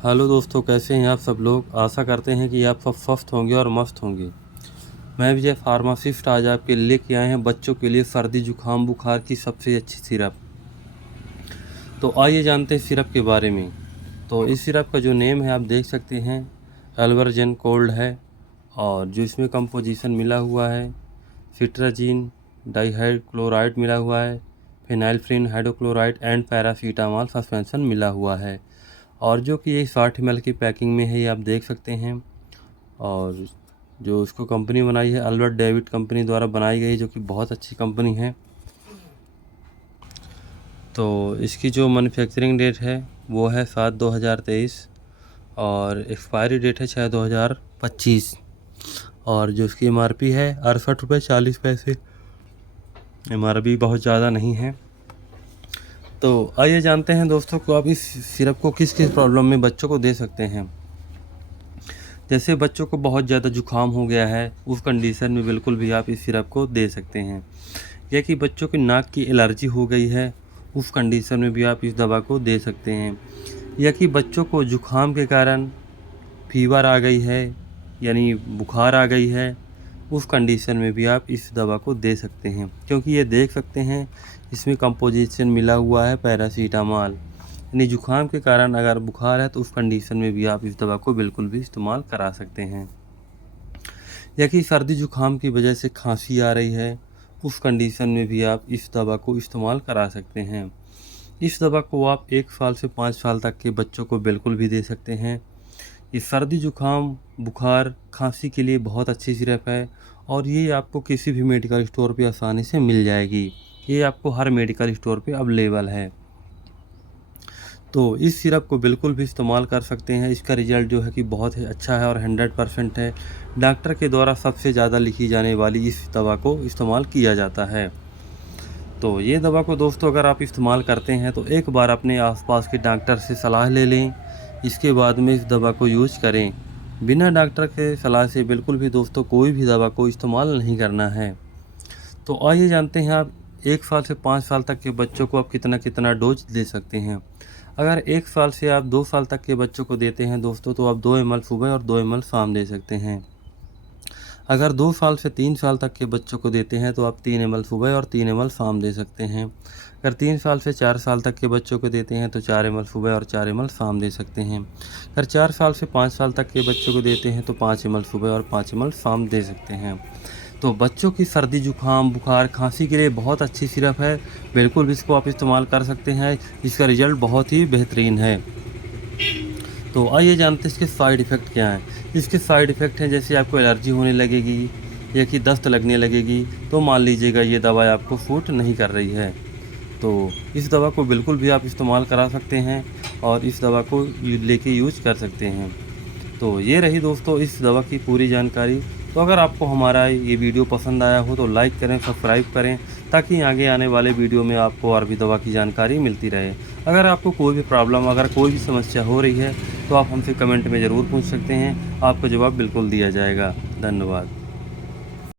Hello दोस्तों, कैसे हैं आप सब लोग। आशा करते हैं कि आप सब स्वस्थ होंगे और मस्त होंगे। मैं विजय फार्मासिस्ट आज आपके लिए लेके आए हैं बच्चों के लिए सर्दी जुकाम बुखार की सबसे अच्छी सिरप। तो आइए जानते हैं सिरप के बारे में। तो इस सिरप का जो नेम है आप देख सकते हैं, एल्वर्जेन कोल्ड है। और जो इसमें कंपोजिशन मिला हुआ है, सिट्राजीन डाइहाइड्रोक्लोराइड मिला हुआ है, फिनाइल्फ्रिन हाइड्रोक्लोराइड एंड पैरासीटामॉल सस्पेंशन मिला हुआ है। और जो कि ये 60 ml की पैकिंग में है, ये आप देख सकते हैं। और जो इसको कंपनी बनाई है, अल्बर्ट डेविड कंपनी द्वारा बनाई गई, जो कि बहुत अच्छी कंपनी है। तो इसकी जो मैन्युफैक्चरिंग डेट है वो है 7/2023 और एक्सपायरी डेट है 6/2025। और जो इसकी MRP है 68.40 रुपये। MRP बहुत ज़्यादा नहीं है। तो आइए जानते हैं दोस्तों को आप इस सिरप को किस किस प्रॉब्लम में बच्चों को दे सकते हैं। जैसे बच्चों को बहुत ज़्यादा जुकाम हो गया है, उस कंडीशन में बिल्कुल भी आप इस सिरप को दे सकते हैं। या कि बच्चों की नाक की एलर्जी हो गई है, उस कंडीशन में भी आप इस दवा को दे सकते हैं। या कि बच्चों को जुकाम के कारण फीवर आ गई है, यानी बुखार आ गई है, उस कंडीशन में भी आप इस दवा को दे सकते हैं। क्योंकि ये देख सकते हैं इसमें कंपोजिशन मिला हुआ है पैरासीटामॉल, यानी जुकाम के कारण अगर बुखार है तो उस कंडीशन में भी आप इस दवा को बिल्कुल भी इस्तेमाल करा सकते हैं। या कि सर्दी जुकाम की वजह से खांसी आ रही है, उस कंडीशन में भी आप इस दवा को इस्तेमाल करा सकते हैं। इस दवा को आप 1 साल से 5 साल तक के बच्चों को बिल्कुल भी दे सकते हैं। ये सर्दी जुकाम बुखार खांसी के लिए बहुत अच्छी सिरप है और ये आपको किसी भी मेडिकल स्टोर पे आसानी से मिल जाएगी। ये आपको हर मेडिकल स्टोर पे अवेलेबल है। तो इस सिरप को बिल्कुल भी इस्तेमाल कर सकते हैं। इसका रिज़ल्ट जो है कि बहुत ही अच्छा है और 100% है। डॉक्टर के द्वारा सबसे ज़्यादा लिखी जाने वाली इस दवा को इस्तेमाल किया जाता है। तो ये दवा को दोस्तों अगर आप इस्तेमाल करते हैं तो एक बार अपने आसपास के डॉक्टर से सलाह ले लें, इसके बाद में इस दवा को यूज करें। बिना डॉक्टर के सलाह से बिल्कुल भी दोस्तों कोई भी दवा को इस्तेमाल नहीं करना है। तो आइए जानते हैं आप 1 साल से 5 साल तक के बच्चों को आप कितना कितना डोज दे सकते हैं। अगर 1 साल से आप 2 साल तक के बच्चों को देते हैं दोस्तों, तो आप 2 ml सुबह और 2 ml शाम दे सकते हैं। अगर 2 साल से 3 साल तक के बच्चों को देते हैं तो आप 3 ml सुबह और 3 ml शाम दे सकते हैं। अगर 3 साल से 4 साल तक के बच्चों को देते हैं तो 4 ml सुबह और 4 ml शाम दे सकते हैं। अगर 4 साल से 5 साल तक के बच्चों को देते हैं तो 5 ml सुबह और 5 ml शाम दे सकते हैं। तो बच्चों की सर्दी जुकाम बुखार खांसी के लिए बहुत अच्छी सिरप है, बिल्कुल इसको आप इस्तेमाल कर सकते हैं। इसका रिज़ल्ट बहुत ही बेहतरीन है। तो आइए जानते हैं इसके साइड इफ़ेक्ट क्या हैं। इसके साइड इफ़ेक्ट हैं जैसे आपको एलर्जी होने लगेगी या कि दस्त लगने लगेगी, तो मान लीजिएगा ये दवा आपको सूट नहीं कर रही है। तो इस दवा को बिल्कुल भी आप इस्तेमाल करा सकते हैं और इस दवा को लेके यूज कर सकते हैं। तो ये रही दोस्तों इस दवा की पूरी जानकारी। तो अगर आपको हमारा ये वीडियो पसंद आया हो तो लाइक करें, सब्सक्राइब करें, ताकि आगे आने वाले वीडियो में आपको और भी दवा की जानकारी मिलती रहे। अगर आपको कोई भी प्रॉब्लम, अगर कोई भी समस्या हो रही है तो आप हमसे कमेंट में ज़रूर पूछ सकते हैं, आपको जवाब बिल्कुल दिया जाएगा। धन्यवाद।